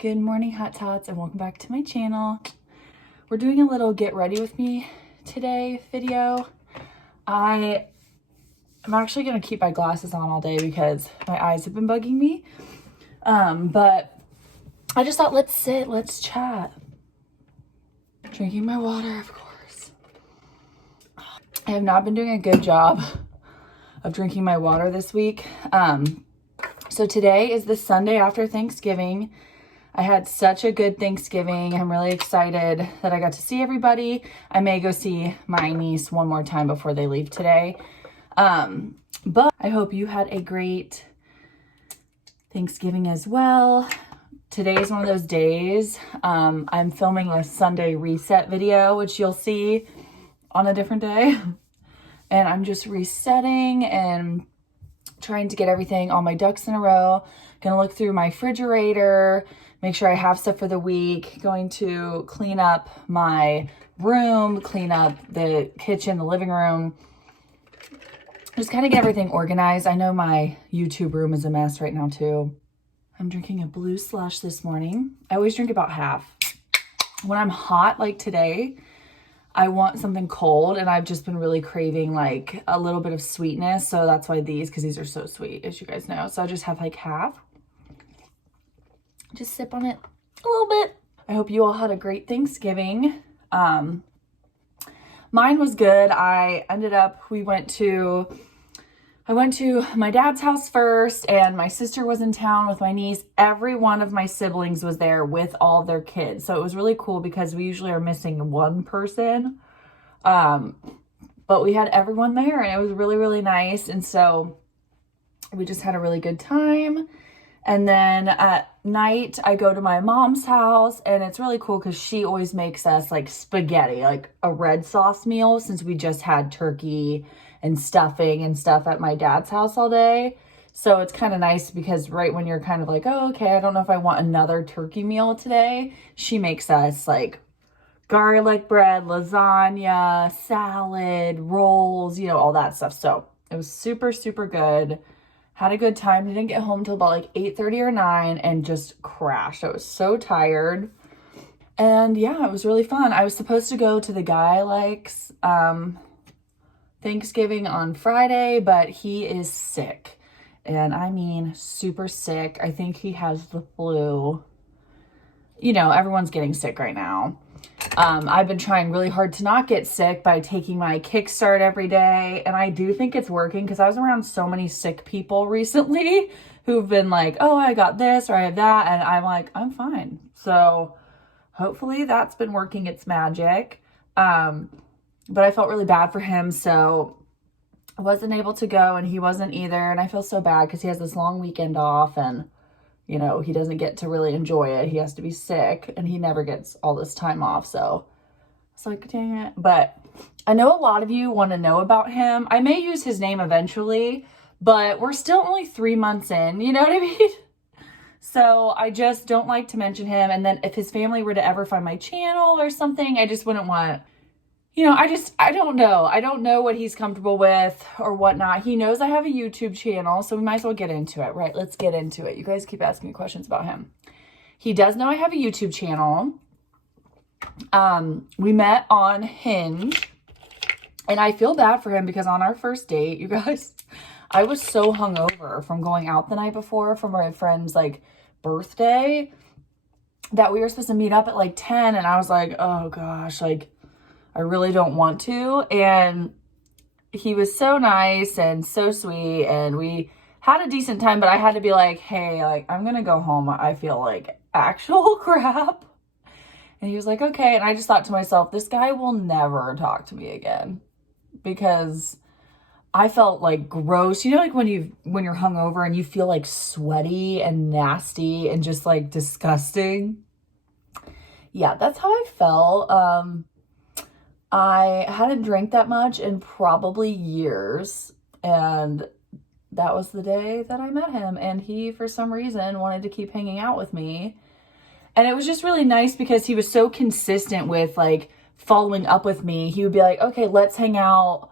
Good morning, hot tots, and welcome back to my channel. We're doing a little get ready with me today video. I'm actually gonna keep my glasses on all day because my eyes have been bugging me. But I just thought, let's sit, let's chat. Drinking my water, of course. I have not been doing a good job of drinking my water this week. So today is the Sunday after Thanksgiving. I had such a good Thanksgiving. I'm really excited that I got to see everybody. I may go see my niece one more time before they leave today. But I hope you had a great Thanksgiving as well. Today is one of those days. I'm filming a Sunday reset video, which you'll see on a different day. And I'm just resetting and trying to get everything, all my ducks in a row. Gonna look through my refrigerator, make sure I have stuff for the week. Going to clean up my room, clean up the kitchen, the living room. Just kind of get everything organized. I know my YouTube room is a mess right now too. I'm drinking a blue slush this morning. I always drink about half. When I'm hot like today, I want something cold, and I've just been really craving like a little bit of sweetness. So that's why because these are so sweet, as you guys know. So I just have like half. Just sip on it a little bit. I hope you all had a great Thanksgiving. Mine was good. I went to my dad's house first, and my sister was in town with my niece. Every one of my siblings was there with all of their kids. So it was really cool because we usually are missing one person. But we had everyone there, and it was really, really nice. And so we just had a really good time. And then at night, I go to my mom's house, and it's really cool because she always makes us like spaghetti, like a red sauce meal, since we just had turkey and stuffing and stuff at my dad's house all day. So it's kind of nice because right when you're kind of like, oh, okay, I don't know if I want another turkey meal today, she makes us like garlic bread, lasagna, salad, rolls, all that stuff. So it was super, super good. Had a good time. Didn't get home till about like 8:30 or 9 and just crashed. I was so tired. And yeah, it was really fun. I was supposed to go to the guy likes Thanksgiving on Friday, but he is sick. And I mean super sick. I think he has the flu. Everyone's getting sick right now. I've been trying really hard to not get sick by taking my Kickstart every day. And I do think it's working because I was around so many sick people recently who've been like, oh, I got this or I have that. And I'm like, I'm fine. So hopefully that's been working its magic. But I felt really bad for him. So I wasn't able to go, and he wasn't either. And I feel so bad because he has this long weekend off, and he doesn't get to really enjoy it. He has to be sick, and he never gets all this time off. So it's like, dang it. But I know a lot of you want to know about him. I may use his name eventually, but we're still only 3 months in. You know what I mean? So I just don't like to mention him. And then if his family were to ever find my channel or something, I just wouldn't want, I don't know. I don't know what he's comfortable with or whatnot. He knows I have a YouTube channel, so we might as well get into it, right? Let's get into it. You guys keep asking me questions about him. He does know I have a YouTube channel. We met on Hinge, and I feel bad for him because on our first date, you guys, I was so hungover from going out the night before from my friend's like birthday that we were supposed to meet up at like 10, and I was like, oh gosh, like I really don't want to. And he was so nice and so sweet, and we had a decent time, but I had to be like, hey, like I'm gonna go home. I feel like actual crap. And he was like, okay. And I just thought to myself, this guy will never talk to me again, because I felt like gross. Like when you're hungover and you feel like sweaty and nasty and just like disgusting. Yeah, that's how I felt. I hadn't drank that much in probably years, and that was the day that I met him, and he, for some reason, wanted to keep hanging out with me. And it was just really nice because he was so consistent with like following up with me. He would be like, okay, let's hang out.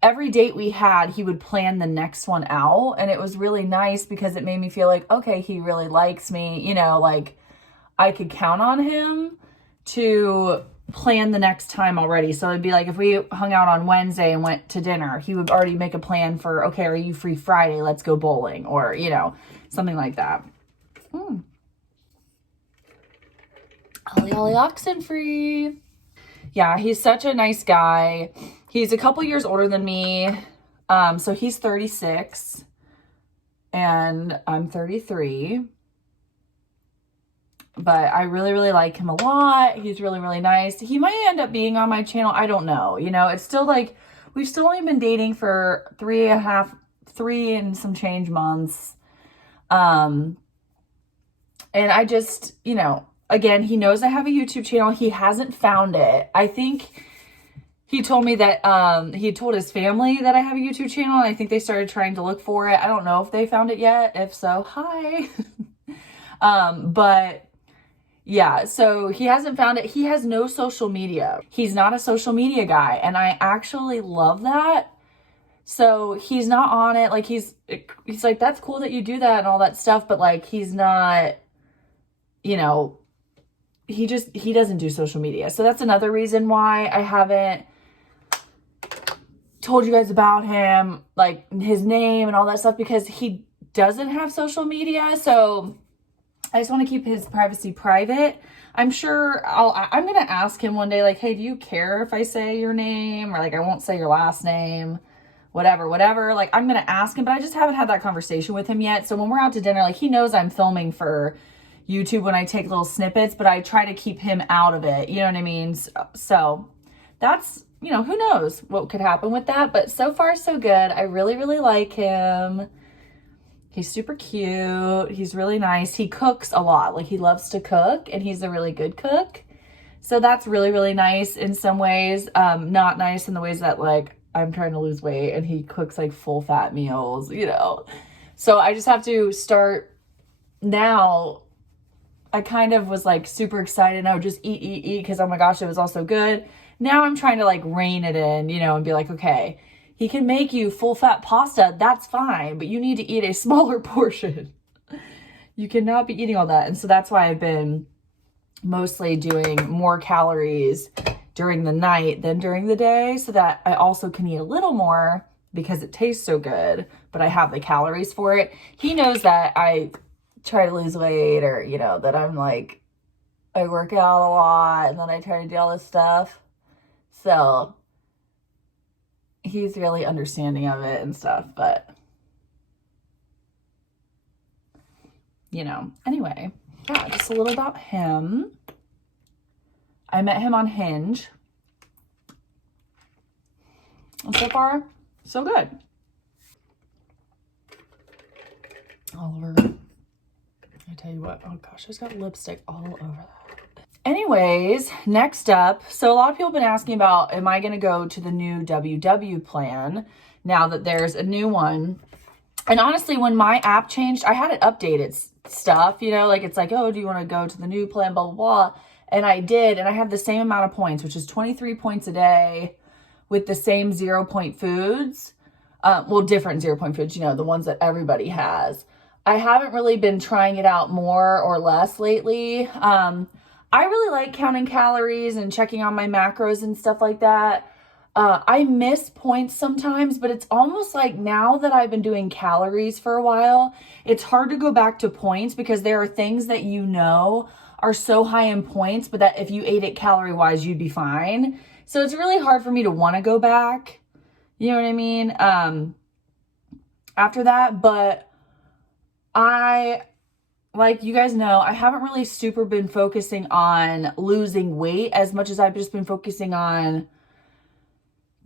Every date we had, he would plan the next one out, and it was really nice because it made me feel like, okay, he really likes me, like I could count on him to plan the next time already. So it'd be like if we hung out on Wednesday and went to dinner, he would already make a plan for, okay, are you free Friday? Let's go bowling, or, you know, something like that. Ollie Ollie oxen free. Yeah, he's such a nice guy. He's a couple years older than me. So he's 36 and I'm 33. But I really, really like him a lot. He's really, really nice. He might end up being on my channel. I don't know. You know, it's still like, we've still only been dating for 3 and some change months. And I just, you know, again, he knows I have a YouTube channel. He hasn't found it. I think he told me that he told his family that I have a YouTube channel, and I think they started trying to look for it. I don't know if they found it yet. If so, hi. But yeah, so he hasn't found it. He has no social media. He's not a social media guy, and I actually love that. So he's not on it. Like he's like, that's cool that you do that and all that stuff, but like he's not, you know, he doesn't do social media. So that's another reason why I haven't told you guys about him, like his name and all that stuff, because he doesn't have social media. So I just want to keep his privacy private. I'm sure I'm going to ask him one day, like, hey, do you care if I say your name? Or like, I won't say your last name, whatever. Like, I'm going to ask him, but I just haven't had that conversation with him yet. So when we're out to dinner, like, he knows I'm filming for YouTube when I take little snippets, but I try to keep him out of it. You know what I mean? So that's, you know, who knows what could happen with that, but so far so good. I really, really like him. He's super cute. He's really nice. He cooks a lot. Like, he loves to cook, and he's a really good cook. So that's really, really nice in some ways. Not nice in the ways that, like, I'm trying to lose weight and he cooks like full fat meals, you know. So I just have to start now. I kind of was like super excited, and I would just eat because, oh my gosh, it was all so good. Now I'm trying to like rein it in, you know, and be like, okay, he can make you full fat pasta. That's fine, but you need to eat a smaller portion. You cannot be eating all that. And so that's why I've been mostly doing more calories during the night than during the day, so that I also can eat a little more because it tastes so good, but I have the calories for it. He knows that I try to lose weight, or, you know, that I'm like, I work out a lot and then I try to do all this stuff. So he's really understanding of it and stuff, but you know, anyway, yeah, just a little about him. I met him on Hinge. And so far, so good. Oliver, I tell you what, oh gosh, she's got lipstick all over that. Anyways, next up, so a lot of people have been asking about, am I going to go to the new WW plan now that there's a new one? And honestly, when my app changed, I had it updated stuff, you know, like it's like, oh, do you want to go to the new plan, blah, blah, blah. And I did, and I have the same amount of points, which is 23 points a day with the same 0-point foods. Well, different 0-point foods, you know, the ones that everybody has. I haven't really been trying it out more or less lately. I really like counting calories and checking on my macros and stuff like that. I miss points sometimes, but it's almost like now that I've been doing calories for a while, it's hard to go back to points because there are things that you know are so high in points, but that if you ate it calorie-wise, you'd be fine. So it's really hard for me to want to go back. You know what I mean? After that, but like you guys know, I haven't really super been focusing on losing weight as much as I've just been focusing on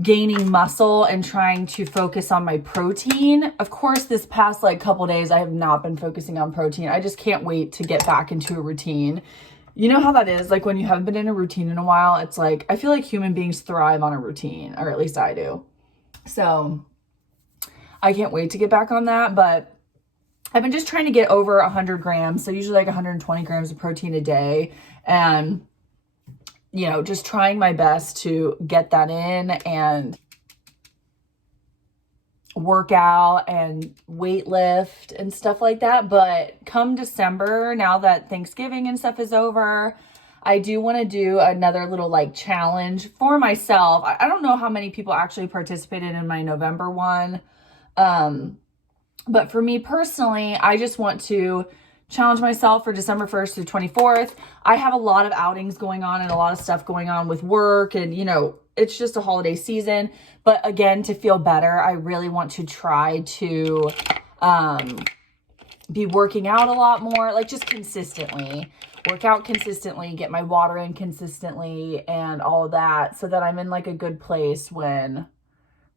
gaining muscle and trying to focus on my protein. Of course, this past like couple days, I have not been focusing on protein. I just can't wait to get back into a routine. You know how that is? Like when you haven't been in a routine in a while, it's like, I feel like human beings thrive on a routine, or at least I do. So I can't wait to get back on that, but I've been just trying to get over 100 grams. So usually like 120 grams of protein a day. And, you know, just trying my best to get that in. And work out and weight lift and stuff like that. But come December, now that Thanksgiving and stuff is over, I do want to do another little like challenge for myself. I don't know how many people actually participated in my November one. But for me personally, I just want to challenge myself for December 1st to 24th. I have a lot of outings going on and a lot of stuff going on with work, and you know, it's just a holiday season. But again, to feel better, I really want to try to be working out a lot more, like just consistently. Work out consistently, get my water in consistently, and all of that, so that I'm in like a good place when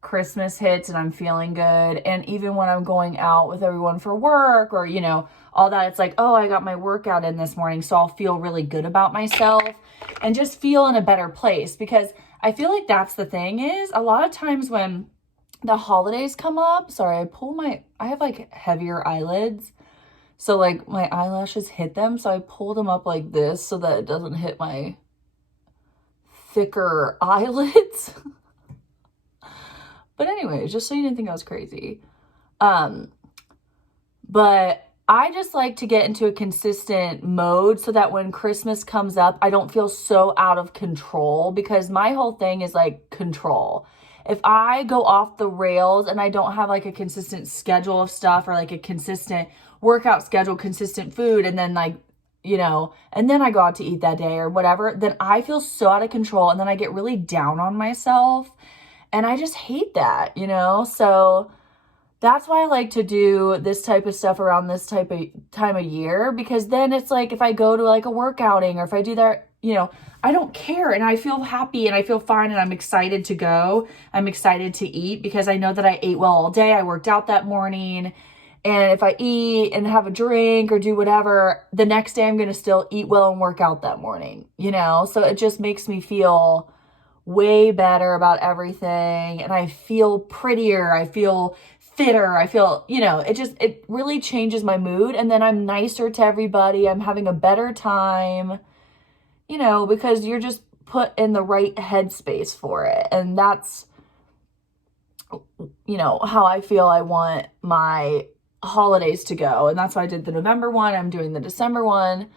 Christmas hits and I'm feeling good. And even when I'm going out with everyone for work or, you know, all that, it's like, oh, I got my workout in this morning, so I'll feel really good about myself and just feel in a better place. Because I feel like that's the thing, is a lot of times when the holidays come up, sorry, I have like heavier eyelids. So like my eyelashes hit them. So I pull them up like this so that it doesn't hit my thicker eyelids. But anyway, just so you didn't think I was crazy. But I just like to get into a consistent mode so that when Christmas comes up, I don't feel so out of control, because my whole thing is like control. If I go off the rails and I don't have like a consistent schedule of stuff, or like a consistent workout schedule, consistent food, and then like, you know, and then I go out to eat that day or whatever, then I feel so out of control, and then I get really down on myself, and I just hate that, you know? So that's why I like to do this type of stuff around this type of time of year, because then it's like if I go to like a work outing, or if I do that, you know, I don't care, and I feel happy and I feel fine, and I'm excited to go. I'm excited to eat because I know that I ate well all day. I worked out that morning. And if I eat and have a drink or do whatever, the next day I'm going to still eat well and work out that morning, you know? So it just makes me feel way better about everything. And I feel prettier. I feel fitter. I feel, you know, it really changes my mood. And then I'm nicer to everybody. I'm having a better time, you know, because you're just put in the right headspace for it. And that's, you know, how I feel I want my holidays to go. And that's why I did the November one. I'm doing the December one.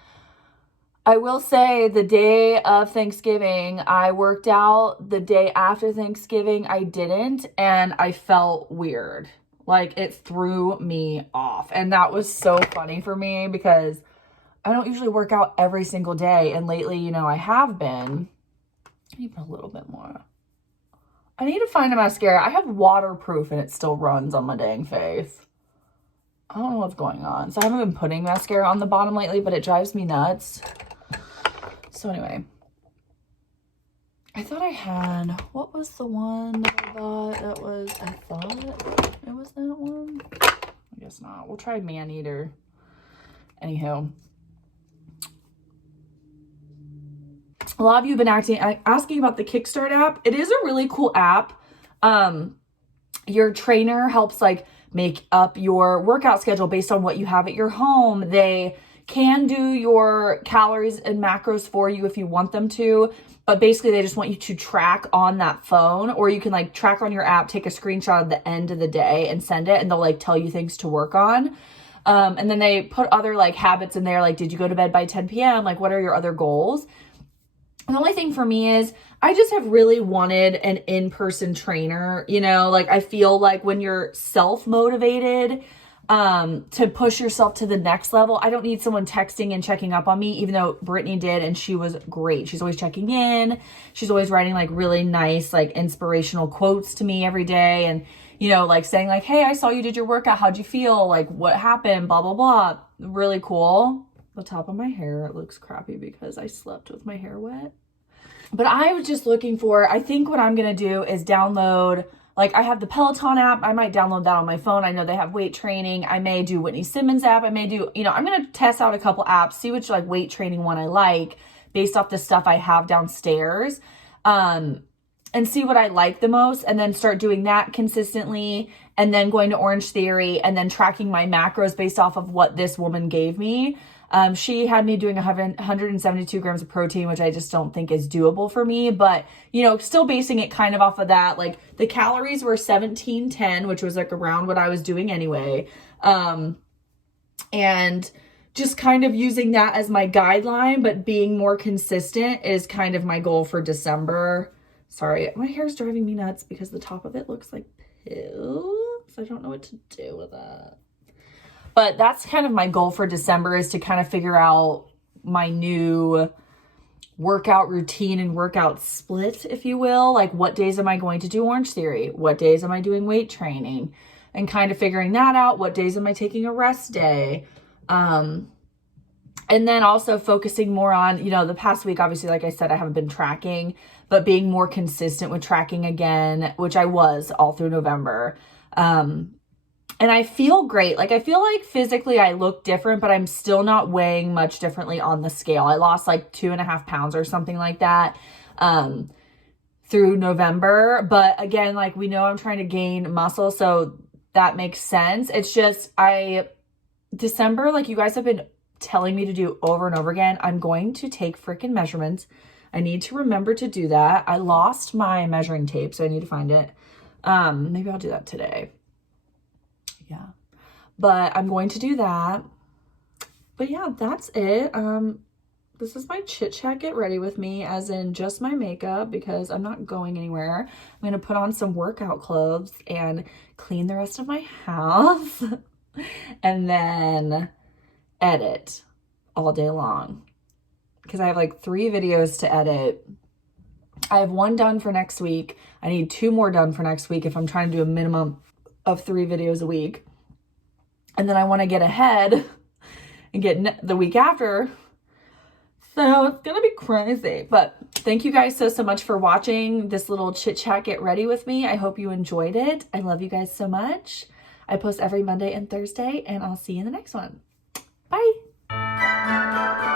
I will say the day of Thanksgiving, I worked out. The day after Thanksgiving, I didn't. And I felt weird. Like it threw me off. And that was so funny for me because I don't usually work out every single day. And lately, you know, I have been. I need a little bit more. I need to find a mascara. I have waterproof and it still runs on my dang face. I don't know what's going on. So I haven't been putting mascara on the bottom lately, but it drives me nuts. So anyway, I thought I had, what was the one that I bought? I thought it was that one. I guess not. We'll try Man-Eater. Anywho. A lot of you have been asking about the Kickstart app. It is a really cool app. Your trainer helps like make up your workout schedule based on what you have at your home. They can do your calories and macros for you if you want them to, but basically they just want you to track on that phone, or you can like track on your app, take a screenshot of the end of the day and send it, and they'll like tell you things to work on. And then they put other like habits in there, like did you go to bed by 10 p.m.? Like what are your other goals? The only thing for me is I just have really wanted an in-person trainer, you know, like I feel like when you're self-motivated to push yourself to the next level, I don't need someone texting and checking up on me, even though Brittany did, and she was great. She's always checking in. She's always writing like really nice, like inspirational quotes to me every day. And, you know, like saying like, hey, I saw you did your workout. How'd you feel? Like what happened? Blah, blah, blah. Really cool. The top of my hair, it looks crappy because I slept with my hair wet. But I was just looking for, I think what I'm going to do is download, like I have the Peloton app. I might download that on my phone. I know they have weight training. I may do Whitney Simmons app. I may do, you know, I'm going to test out a couple apps, see which like weight training one I like based off the stuff I have downstairs, and see what I like the most, and then start doing that consistently, and then going to Orange Theory and then tracking my macros based off of what this woman gave me. She had me doing 172 grams of protein, which I just don't think is doable for me, but you know, still basing it kind of off of that. Like the calories were 1710, which was like around what I was doing anyway. And just kind of using that as my guideline, but being more consistent is kind of my goal for December. Sorry, my hair's driving me nuts because the top of it looks like poo, so I don't know what to do with it. But that's kind of my goal for December, is to kind of figure out my new workout routine and workout split, if you will. Like, what days am I going to do Orange Theory? What days am I doing weight training? And kind of figuring that out. What days am I taking a rest day? And then also focusing more on, you know, the past week, obviously, like I said, I haven't been tracking, but being more consistent with tracking again, which I was all through November. And I feel great. Like, I feel like physically I look different, but I'm still not weighing much differently on the scale. I lost like 2.5 pounds or something like that, through November. But again, like, we know I'm trying to gain muscle, so that makes sense. It's just, December, like you guys have been telling me to do over and over again, I'm going to take freaking measurements. I need to remember to do that. I lost my measuring tape, so I need to find it. Maybe I'll do that today. Yeah, but I'm going to do that. But yeah, that's it. This is my chit chat get ready with me, as in just my makeup, because I'm not going anywhere. I'm going to put on some workout clothes and clean the rest of my house and then edit all day long, because I have like 3 videos to edit. I have 1 done for next week. I need 2 more done for next week if I'm trying to do a minimum of 3 videos a week. And then I want to get ahead and get the week after. So it's going to be crazy. But thank you guys so much for watching this little chit chat get ready with me. I hope you enjoyed it. I love you guys so much. I post every Monday and Thursday, and I'll see you in the next one. Bye.